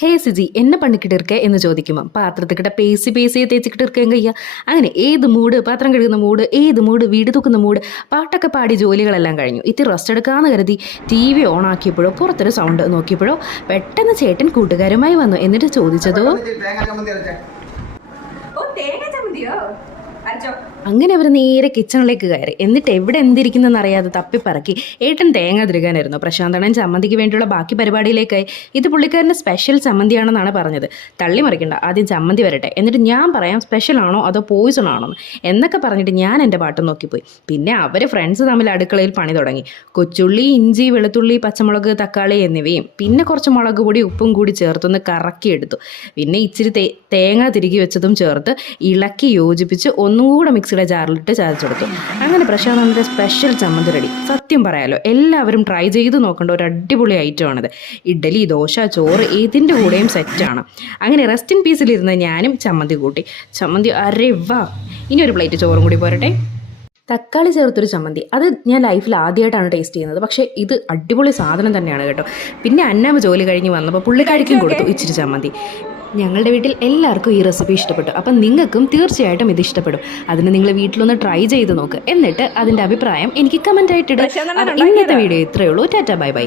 ഹേ സിജി എന്നെ പണിക്കിട്ട് ഇരിക്കേ എന്ന് ചോദിക്കുമ്പോൾ പാത്രത്തിക്കിட்ட പേസി തേച്ചിക്കിട്ട് ഇരിക്കുകയും കഴിയുക. അങ്ങനെ ഏത് മൂഡ്, പാത്രം കഴുകുന്ന മൂഡ്, ഏത് മൂഡ്, വീട് തൂക്കുന്ന മൂഡ്, പാട്ടൊക്കെ പാടി ജോലികളെല്ലാം കഴിഞ്ഞു. ഇത്തിരി റെസ്റ്റ് എടുക്കാമെന്ന് കരുതി TV ഓൺ ആക്കിയപ്പോഴോ പുറത്തൊരു സൗണ്ട് നോക്കിയപ്പോഴോ പെട്ടെന്ന് ചേട്ടൻ കൂട്ടുകാരുമായി വന്നു. എന്നിട്ട് ചോദിച്ചതോ, അങ്ങനെ അവർ നേരെ കിച്ചണിലേക്ക് കയറി. എന്നിട്ട് എവിടെ എന്തിരിക്കുന്നെന്ന് അറിയാതെ തപ്പിപ്പറക്കി ഏട്ടൻ തേങ്ങ തിരുകാനായിരുന്നു. പ്രശാന്തണൻ ചമ്മന്തിക്ക് വേണ്ടിയുള്ള ബാക്കി പരിപാടിയിലേക്കായി. ഇത് പുള്ളിക്കാരൻ്റെ സ്പെഷ്യൽ ചമ്മന്തിയാണെന്നാണ് പറഞ്ഞത്. തള്ളി മറിക്കണ്ട, ആദ്യം ചമ്മന്തി വരട്ടെ, എന്നിട്ട് ഞാൻ പറയാം സ്പെഷ്യൽ ആണോ അതോ പോയിസൺ ആണോ എന്നൊക്കെ പറഞ്ഞിട്ട് ഞാൻ എൻ്റെ പാട്ട് നോക്കിപ്പോയി. പിന്നെ അവർ ഫ്രണ്ട്സ് തമ്മിൽ അടുക്കളയിൽ പണി തുടങ്ങി. കൊച്ചുള്ളി, ഇഞ്ചി, വെളുത്തുള്ളി, പച്ചമുളക്, തക്കാളി എന്നിവയും പിന്നെ കുറച്ച് മുളക് പൊടി, ഉപ്പും കൂടി ചേർത്തൊന്ന് കറക്കിയെടുത്തു. പിന്നെ ഇച്ചിരി തേങ്ങ തിരുകി വെച്ചതും ചേർത്ത് ഇളക്കി യോജിപ്പിച്ച് ഒന്നും കൂടെ മിക്സിയുടെ ജാറിലിട്ട് ചതച്ചെടുത്തു. അങ്ങനെ പ്രശാന്തൻ്റെ സ്പെഷ്യൽ ചമ്മന്തി റെഡി. സത്യം പറയാലോ, എല്ലാവരും ട്രൈ ചെയ്ത് നോക്കേണ്ട ഒരു അടിപൊളി ഐറ്റമാണിത്. ഇഡ്ഡലി, ദോശ, ചോറ് ഏതിൻ്റെ കൂടെയും സെറ്റാണ്. അങ്ങനെ റെസ്റ്റ് ഇൻ പീസിലിരുന്ന് ഞാനും ചമ്മന്തി കൂട്ടി. ചമ്മന്തി അരേ വാ. ഇനി ഒരു പ്ലേറ്റ് ചോറും കൂടി പോരട്ടെ. തക്കാളി ചേർത്തൊരു ചമ്മന്തി, അത് ഞാൻ ലൈഫിൽ ആദ്യമായിട്ടാണ് ടേസ്റ്റ് ചെയ്യുന്നത്. പക്ഷേ ഇത് അടിപൊളി സാധനം തന്നെയാണ് കേട്ടോ. പിന്നെ അന്നാമ്മ ജോലി കഴിഞ്ഞ് വന്നപ്പോൾ പുള്ളിക്കാരിക്കും കൊടുത്തു ഇച്ചിരി ചമ്മന്തി. ഞങ്ങളുടെ വീട്ടിൽ എല്ലാവർക്കും ഈ റെസിപ്പി ഇഷ്ടപ്പെട്ടു. അപ്പം നിങ്ങൾക്കും തീർച്ചയായിട്ടും ഇത് ഇഷ്ടപ്പെടും. അതിന് നിങ്ങൾ വീട്ടിലൊന്ന് ട്രൈ ചെയ്ത് നോക്ക്. എന്നിട്ട് അതിൻ്റെ അഭിപ്രായം എനിക്ക് കമൻ്റ് ആയിട്ടിടുക. ഇന്നത്തെ വീഡിയോ ഇത്രയേ ഉള്ളൂ. Tata, bye bye.